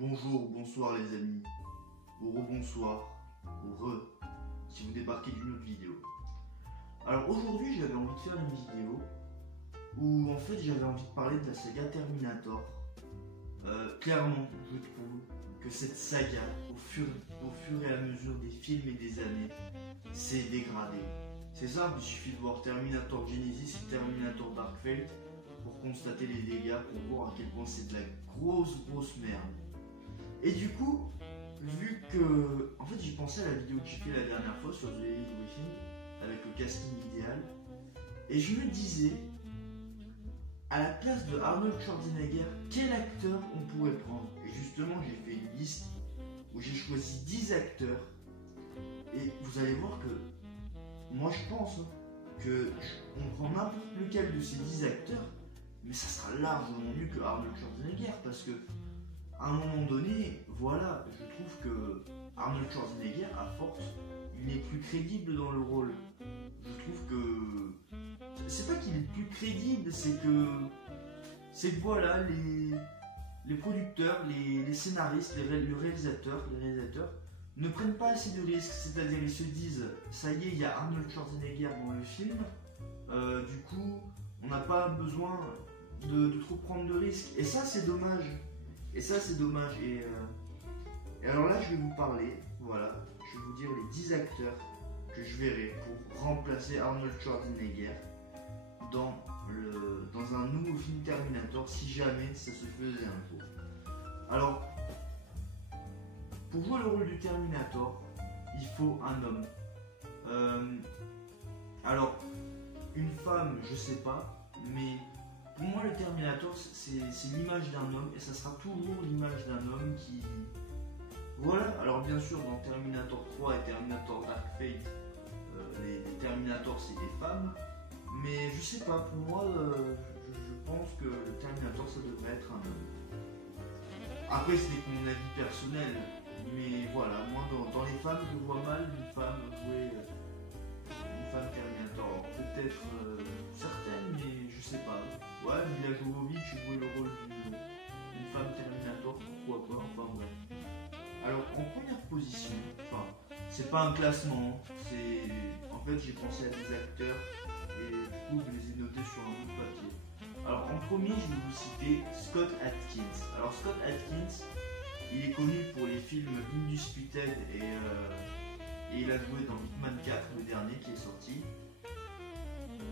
Bonjour, bonsoir les amis, ou rebonsoir, ou si vous débarquez d'une autre vidéo. Alors aujourd'hui j'avais envie de faire une vidéo où en fait j'avais envie de parler de la saga Terminator. Clairement, je trouve que cette saga, au fur et à mesure des films et des années, s'est dégradée. C'est simple, il suffit de voir Terminator Genesis et Terminator Dark Fate pour constater les dégâts, pour voir à quel point c'est de la grosse merde. Et du coup, vu que... En fait, j'ai pensé à la vidéo que j'ai fait la dernière fois sur The Daily Briefing, avec le casting idéal, et je me disais, à la place de Arnold Schwarzenegger, quel acteur on pourrait prendre? Et justement, j'ai fait une liste où j'ai choisi 10 acteurs, et vous allez voir que, moi je pense que on prend n'importe lequel de ces 10 acteurs, mais ça sera largement mieux que Arnold Schwarzenegger, parce que à un moment donné, voilà, je trouve que Arnold Schwarzenegger, à force, il est plus crédible dans le rôle. Je trouve que... C'est pas qu'il est plus crédible, c'est que voilà, les producteurs, les scénaristes, les réalisateurs ne prennent pas assez de risques. C'est-à-dire, ils se disent, ça y est, il y a Arnold Schwarzenegger dans le film, du coup, on n'a pas besoin de trop prendre de risques. Et ça, c'est dommage. Et alors là, je vais vous parler, voilà, je vais vous dire les 10 acteurs que je verrai pour remplacer Arnold Schwarzenegger dans un nouveau film Terminator, si jamais ça se faisait un jour. Alors, pour jouer le rôle du Terminator, il faut un homme. Alors, une femme, je sais pas, mais... Pour moi, le Terminator, c'est l'image d'un homme, et ça sera toujours l'image d'un homme qui... Voilà, alors bien sûr, dans Terminator 3 et Terminator Dark Fate, les Terminators, c'est des femmes, mais je sais pas, pour moi, je pense que le Terminator, ça devrait être un homme. Après, ce n'est que mon avis personnel, mais voilà, moi, dans les femmes, je vois mal une femme jouer... une femme Terminator, peut-être certaines, mais je sais pas. Ouais, Mila Jovovich jouait le rôle d'une femme Terminator, pourquoi pas, enfin bref. Alors en première position, enfin, c'est pas un classement, c'est... En fait j'ai pensé à des acteurs et du coup je les ai notés sur un bout de papier. Alors en premier je vais vous citer Scott Adkins. Alors Scott Adkins, il est connu pour les films Undisputed et il a joué dans Hitman 4, le dernier qui est sorti.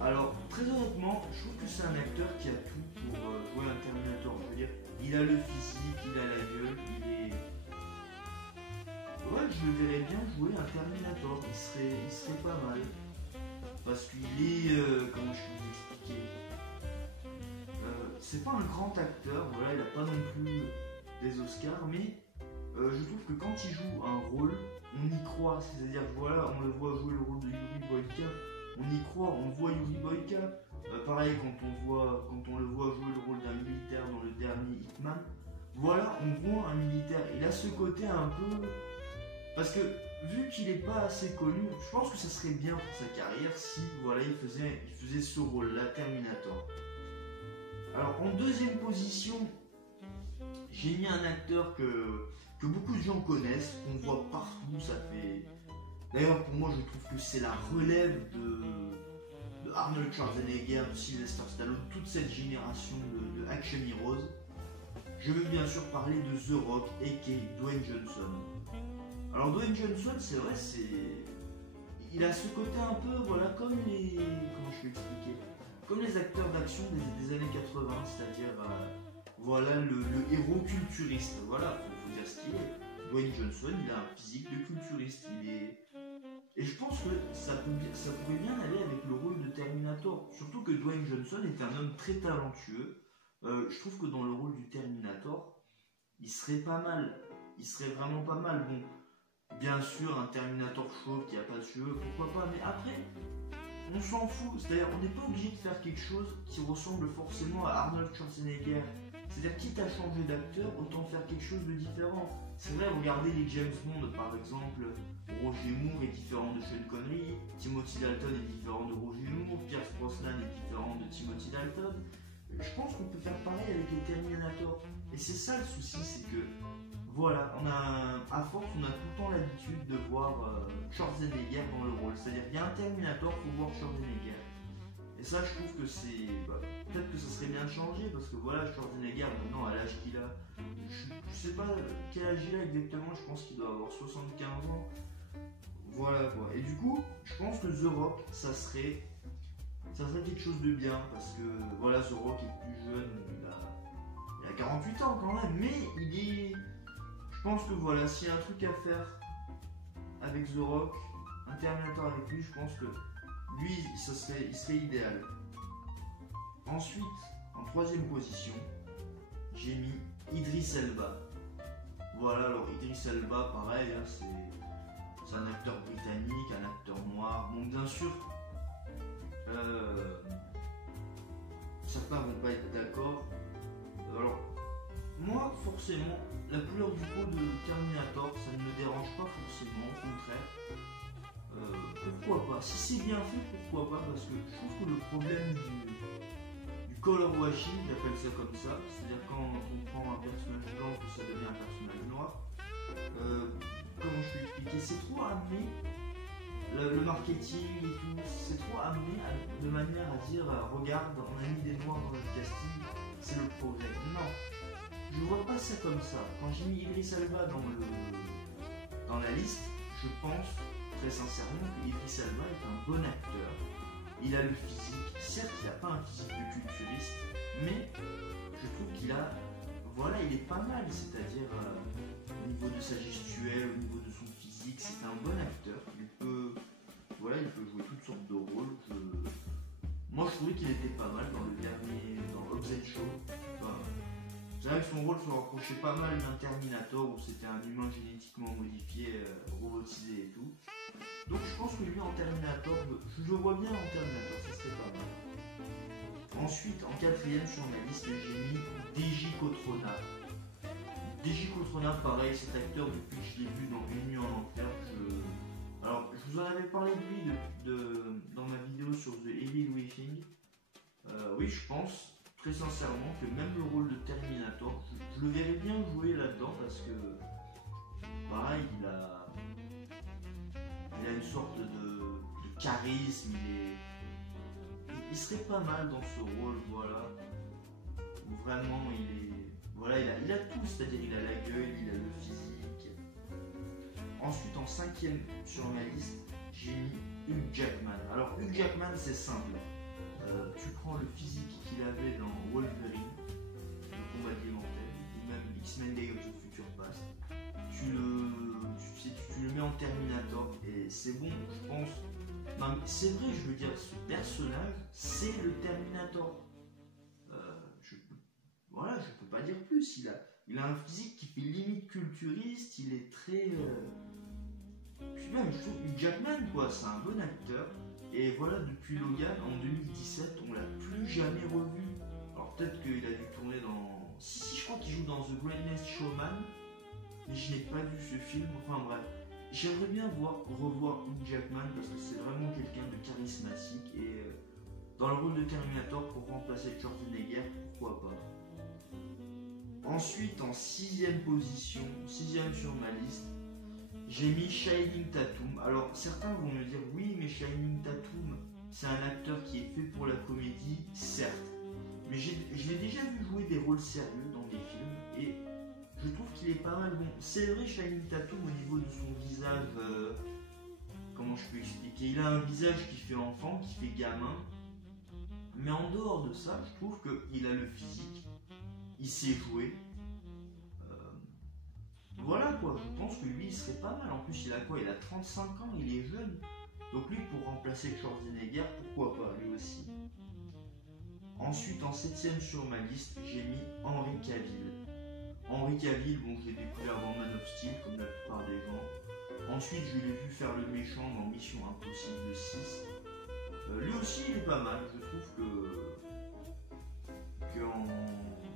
Alors, très honnêtement, je trouve que c'est un acteur qui a tout pour jouer un Terminator. Je veux dire, il a le physique, il a la gueule, il est... Ouais, je le verrais bien jouer un Terminator, il serait pas mal. Parce qu'il est... comment je peux vous expliquer, c'est pas un grand acteur, voilà, il a pas non plus des Oscars, mais je trouve que quand il joue un rôle, on y croit, c'est-à-dire voilà, on le voit jouer le rôle de Yuri Boyka, on y croit, on voit Yuri Boyka. Pareil quand on le voit jouer le rôle d'un militaire dans le dernier Hitman, voilà, on voit un militaire. Il a ce côté un peu... Parce que vu qu'il n'est pas assez connu, je pense que ça serait bien pour sa carrière si voilà, il faisait ce rôle-là, Terminator. Alors en deuxième position, j'ai mis un acteur que beaucoup de gens connaissent, qu'on voit partout, ça fait... D'ailleurs pour moi je trouve que c'est la relève de Arnold Schwarzenegger, de Sylvester Stallone, toute cette génération de action heroes. Je veux bien sûr parler de The Rock, a.k.a. Dwayne Johnson. Alors Dwayne Johnson, c'est vrai, il a ce côté un peu, voilà, comme les... Comment je peux expliquer? Comme les acteurs d'action des années 80, c'est-à-dire... voilà le héros culturiste, voilà, faut dire ce qu'il est. Dwayne Johnson, il a un physique de culturiste, et je pense que ça pourrait bien aller avec le rôle de Terminator. Surtout que Dwayne Johnson est un homme très talentueux. Je trouve que dans le rôle du Terminator, il serait pas mal. Il serait vraiment pas mal. Bon, bien sûr, un Terminator chauve qui a pas de cheveux, pourquoi pas. Mais après, on s'en fout. C'est-à-dire, on n'est pas obligé de faire quelque chose qui ressemble forcément à Arnold Schwarzenegger. C'est-à-dire, quitte à changer d'acteur, autant faire quelque chose de différent. C'est vrai, regardez les James Bond, par exemple, Roger Moore est différent de Sean Connery, Timothy Dalton est différent de Roger Moore, Pierce Brosnan est différent de Timothy Dalton. Je pense qu'on peut faire pareil avec les Terminator. Et c'est ça le souci, c'est que voilà, à force, on a tout le temps l'habitude de voir Schwarzenegger dans le rôle. C'est-à-dire qu'il y a un Terminator, il faut voir Schwarzenegger. Et ça, je trouve que c'est... peut-être que ça serait bien de changer, parce que voilà, Schwarzenegger, maintenant, à l'âge qu'il a... Je sais pas quel âge il a exactement, je pense qu'il doit avoir 75 ans. Voilà quoi. Et du coup, je pense que The Rock, ça serait quelque chose de bien, parce que voilà, The Rock est plus jeune, il a 48 ans quand même, mais il est... Je pense que voilà, s'il y a un truc à faire avec The Rock, un Terminator avec lui, je pense que lui, il serait idéal. Ensuite, en troisième position, j'ai mis Idris Elba. Voilà, alors Idris Elba, pareil, hein, c'est un acteur britannique, un acteur noir. Bon, bien sûr, certains vont pas être d'accord. Alors, moi, forcément, la couleur du peau de Terminator, ça ne me dérange pas forcément, au contraire. Pourquoi pas? Si c'est bien fait, pourquoi pas? Parce que je trouve que le problème du color washing, j'appelle ça comme ça, c'est-à-dire quand on prend un personnage blanc que ça devient un personnage noir, comment je peux expliquer? C'est trop amené, le marketing et tout, c'est trop amené de manière à dire regarde, on a mis des noirs dans le casting, c'est le progrès. Non, je vois pas ça comme ça. Quand j'ai mis Idris Elba dans la liste, je pense très sincèrement que Idris Elba est un bon acteur. Il a le physique, certes il n'a pas un physique de culturiste, mais je trouve qu'il a, voilà, il est pas mal, c'est-à-dire au niveau de sa gestuelle, au niveau de son physique, c'est un bon acteur. Il peut jouer toutes sortes de rôles. Moi je trouvais qu'il était pas mal dans le dernier, dans Hobbs & Shaw. Enfin, c'est vrai que son rôle se rapprochait pas mal d'un Terminator où c'était un humain génétiquement modifié, robotisé et tout. Donc je pense que lui en Terminator, je le vois bien en Terminator, ça serait pas mal. Ensuite, en quatrième sur ma liste, j'ai mis DJ Cotrona. DJ Cotrona, pareil, cet acteur depuis que je l'ai vu dans Une nuit en enfer, alors je vous en avais parlé de lui dans ma vidéo sur The Evil Within. Oui, je pense très sincèrement que même le rôle de Terminator, je le verrais bien jouer là-dedans parce que pareil, il a une sorte de charisme, il serait pas mal dans ce rôle, voilà. Où vraiment il a tout, c'est-à-dire il a la gueule, il a le physique. Ensuite, en cinquième sur ma liste, j'ai mis Hugh Jackman. Alors Hugh Jackman, c'est simple. Tu prends le physique qu'il avait dans Wolverine, le combat de l'immortel, ou même X-Men Days of the Future Past, tu le mets en Terminator et c'est bon, je pense. Non, c'est vrai, je veux dire, ce personnage, c'est le Terminator. Voilà, je peux pas dire plus. Il a un physique qui fait limite culturiste, il est très. Puis même, je trouve Hugh Jackman, quoi, c'est un bon acteur. Et voilà, depuis Logan, en 2017, on l'a plus jamais revu. Alors peut-être qu'il a dû tourner dans... Si, je crois qu'il joue dans The Greatest Showman, mais je n'ai pas vu ce film, enfin bref. J'aimerais bien revoir Hugh Jackman parce que c'est vraiment quelqu'un de charismatique et dans le rôle de Terminator pour remplacer Schwarzenegger, pourquoi pas. Ensuite, en sixième position, sixième sur ma liste, j'ai mis Channing Tatum. Alors certains vont me dire oui, mais Channing Tatum, c'est un acteur qui est fait pour la comédie, certes. Mais je l'ai déjà vu jouer des rôles sérieux dans des films et je trouve qu'il est pas mal bon. C'est vrai, Channing Tatum, au niveau de son visage, comment je peux expliquer? Il a un visage qui fait enfant, qui fait gamin. Mais en dehors de ça, je trouve qu'il a le physique, il sait jouer. Voilà quoi, je pense que lui il serait pas mal. En plus, il a quoi? Il a 35 ans, il est jeune. Donc lui, pour remplacer Schwarzenegger, pourquoi pas, lui aussi. Ensuite, en septième sur ma liste, j'ai mis Henry Cavill. Henry Cavill, bon, je l'ai découvert dans Man of Steel, comme la plupart des gens. Ensuite, je l'ai vu faire le méchant dans Mission Impossible 6. Lui aussi, il est pas mal. Je trouve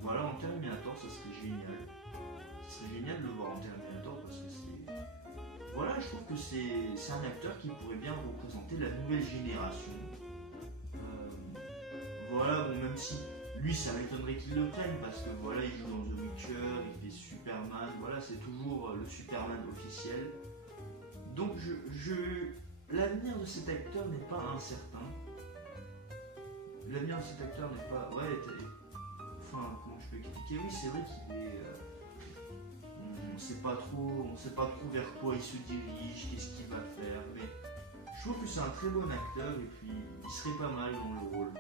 en Terminator, ça serait génial. Ça serait génial de le voir en Terminator parce que c'est... Voilà, je trouve que c'est un acteur qui pourrait bien représenter la nouvelle génération. Voilà, bon, même si Lui, ça m'étonnerait qu'il le prenne parce que voilà, il joue dans The Witcher, il fait Superman, voilà, c'est toujours le Superman officiel. Donc l'avenir de cet acteur n'est pas incertain. L'avenir de cet acteur n'est pas... Ouais, enfin, comment je peux expliquer? Oui, c'est vrai qu'il est... on sait pas trop vers quoi il se dirige, qu'est-ce qu'il va faire, mais je trouve que c'est un très bon acteur et puis il serait pas mal dans le rôle.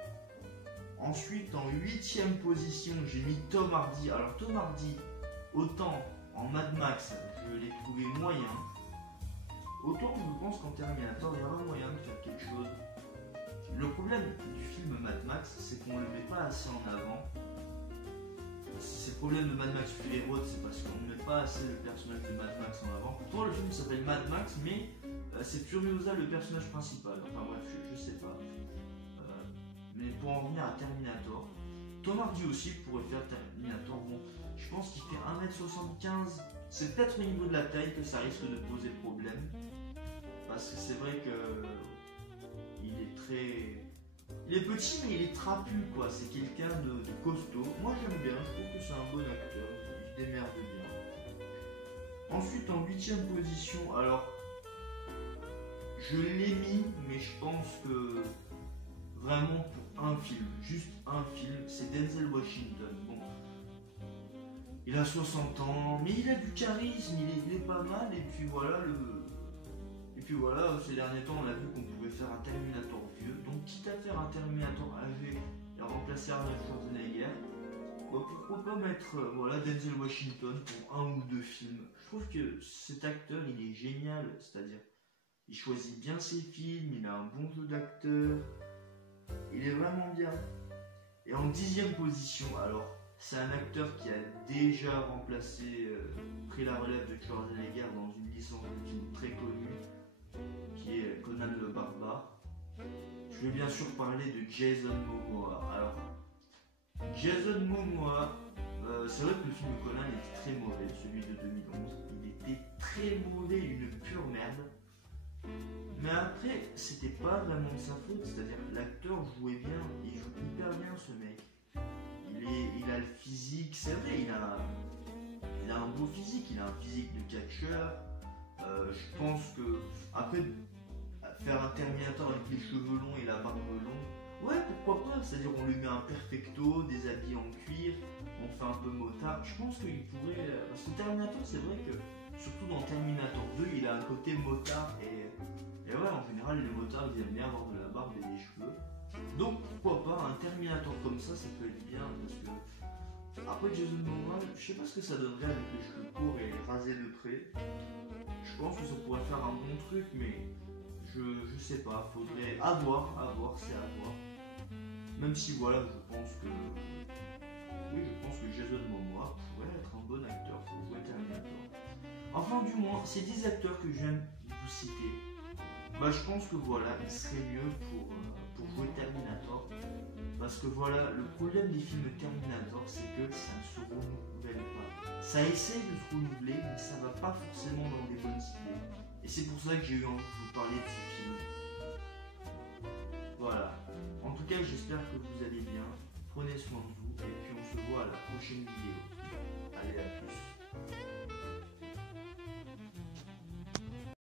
Ensuite, en 8ème position, j'ai mis Tom Hardy. Alors Tom Hardy, autant en Mad Max, je l'ai trouvé moyen, autant je pense qu'en Terminator, il y aura moyen de faire quelque chose. Le problème du film Mad Max, c'est qu'on le met pas assez en avant. C'est le problème de Mad Max Fury Road, c'est parce qu'on ne met pas assez le personnage de Mad Max en avant. Pourtant, le film s'appelle Mad Max, mais c'est Furiosa le personnage principal. Enfin bref, je sais pas. Mais pour en revenir à Terminator, Tom Hardy aussi pourrait faire Terminator. Bon, je pense qu'il fait 1m75. C'est peut-être au niveau de la taille que ça risque de poser problème. Parce que c'est vrai que il est très... Il est petit mais il est trapu quoi. C'est quelqu'un de costaud. Moi j'aime bien, je trouve que c'est un bon acteur. Il se démerde bien. Ensuite en 8ème position, alors je l'ai mis mais je pense que vraiment pour un film, juste un film, c'est Denzel Washington. Bon, il a 60 ans, mais il a du charisme, il est pas mal, et puis voilà, ces derniers temps, on a vu qu'on pouvait faire un Terminator vieux, donc quitte à faire un Terminator âgé et à remplacer Arnold Schwarzenegger, bah, pourquoi pas mettre Denzel Washington pour un ou deux films. Je trouve que cet acteur, il est génial, c'est-à-dire, il choisit bien ses films, il a un bon jeu d'acteur, il est vraiment bien. Et en 10ème position, alors c'est un acteur qui a déjà pris la relève de Schwarzenegger dans une licence de film très connue, qui est Conan le Barbare. Je vais bien sûr parler de Jason Momoa. Alors, Jason Momoa, c'est vrai que le film Conan était très mauvais, celui de 2011. Il était très mauvais, une pure merde. Mais après, c'était pas vraiment de sa faute, c'est-à-dire que l'acteur jouait bien, il joue hyper bien ce mec. Il a le physique, c'est vrai, il a un beau physique, il a un physique de catcheur. Je pense que, après, faire un Terminator avec les cheveux longs et la barbe longue, ouais, pourquoi pas, c'est-à-dire on lui met un perfecto, des habits en cuir, on fait un peu motard. Je pense qu'il pourrait. Parce que Terminator, c'est vrai que, surtout dans Terminator 2, il a un côté motard et ouais, en général, les motards ils aiment bien avoir de la barbe et des cheveux. Donc pourquoi pas un Terminator comme ça peut être bien parce que après Jason Momoa, je sais pas ce que ça donnerait avec les cheveux courts et rasés de près. Je pense que ça pourrait faire un bon truc, mais je sais pas, faudrait c'est à voir. Même si voilà, je pense que Jason Momoa pourrait être un bon acteur pour jouer Terminator. Enfin du moins, ces 10 acteurs que je viens de vous citer, bah, je pense que voilà, il serait mieux pour jouer Terminator. Parce que voilà, le problème des films Terminator, c'est que ça ne se renouvelle pas. Ça essaie de se renouveler, mais ça va pas forcément dans des bonnes idées. Et c'est pour ça que j'ai eu envie de vous parler de ce film. Voilà. En tout cas, j'espère que vous allez bien. Prenez soin de vous, et puis on se voit à la prochaine vidéo. Allez, à plus.